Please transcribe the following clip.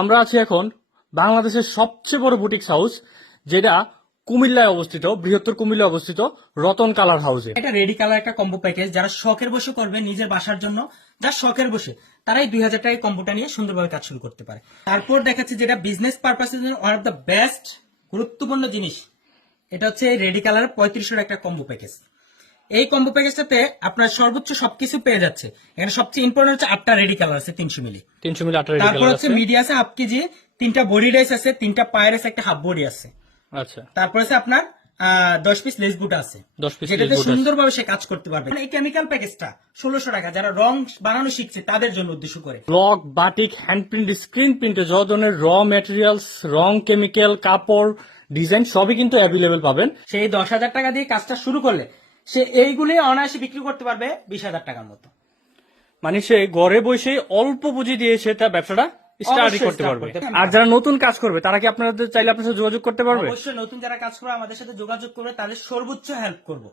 আমরা আছি এখন বাংলাদেশের সবচেয়ে বড় বুটিক্স হাউস যেটা কুমিল্লায় অবস্থিত, বৃহত্তর কুমিল্লায় অবস্থিত রতন কালার হাউসে এটা রেডি কালার একটা কম্বো প্যাকেজ যারা শখের বসে করবে নিজের বাসার জন্য, যার শখের বসে, তারাই দুই হাজার টাকা কম্বোটা নিয়ে সুন্দরভাবে কাজ শুরু করতে পারে। তারপর দেখাচ্ছে যেটা বিজনেস পারপাসের জন্য ওয়ান অফ দ্য বেস্ট গুরুত্বপূর্ণ জিনিস, এটা হচ্ছে রেডি কালার পঁয়ত্রিশের একটা কম্বো প্যাকেজ এই কম্বো প্যাকেজটাতে আপনার সর্বোচ্চ সবকিছু পেয়ে যাচ্ছে। এখানে সবচেয়ে ইম্পর্টেন্ট হচ্ছে আটটা রেডি কালার আছে তিনশো মিলি। তিনশো মিলি তারপর হচ্ছে মিডিয়া আছে হাফ কেজি তিনটা বডি রাইস আছে তিনটা পায়ের আছে একটা হাফ বডি আছে। আচ্ছা। তারপর আছে আপনার দশ পিস লেস বুট আছে। 10 যেটাতে। সুন্দরভাবে সে কাজ করতে পারবে। এই কেমিক্যাল প্যাকেজটা ষোলোশো টাকা যারা রং বানানো শিখছে তাদের জন্য উদ্দেশ্য করে। Block batik hand print screen প্রিন্টে যত ধরনের র ম্যাটেরিয়ালস রং কেমিক্যাল কাপড় ডিজাইন সবই কিন্তু অ্যাভেলেবেল পাবেন। সেই দশ হাজার টাকা দিয়ে কাজটা শুরু করলে সে এইগুলি অনায়াসে বিক্রি করতে পারবে বিশ হাজার টাকার মতো। মানে সে ঘরে বসে অল্প পুঁজি দিয়ে সে তার ব্যবসাটা স্টার্ট করতে পারবে। আর যারা নতুন কাজ করবে তারা কি আপনাদের চাইলে আপনার সাথে যোগাযোগ করতে পারবে? অবশ্যই নতুন যারা কাজ করবে আমাদের সাথে যোগাযোগ করবে তাদের সর্বোচ্চ হেল্প করব।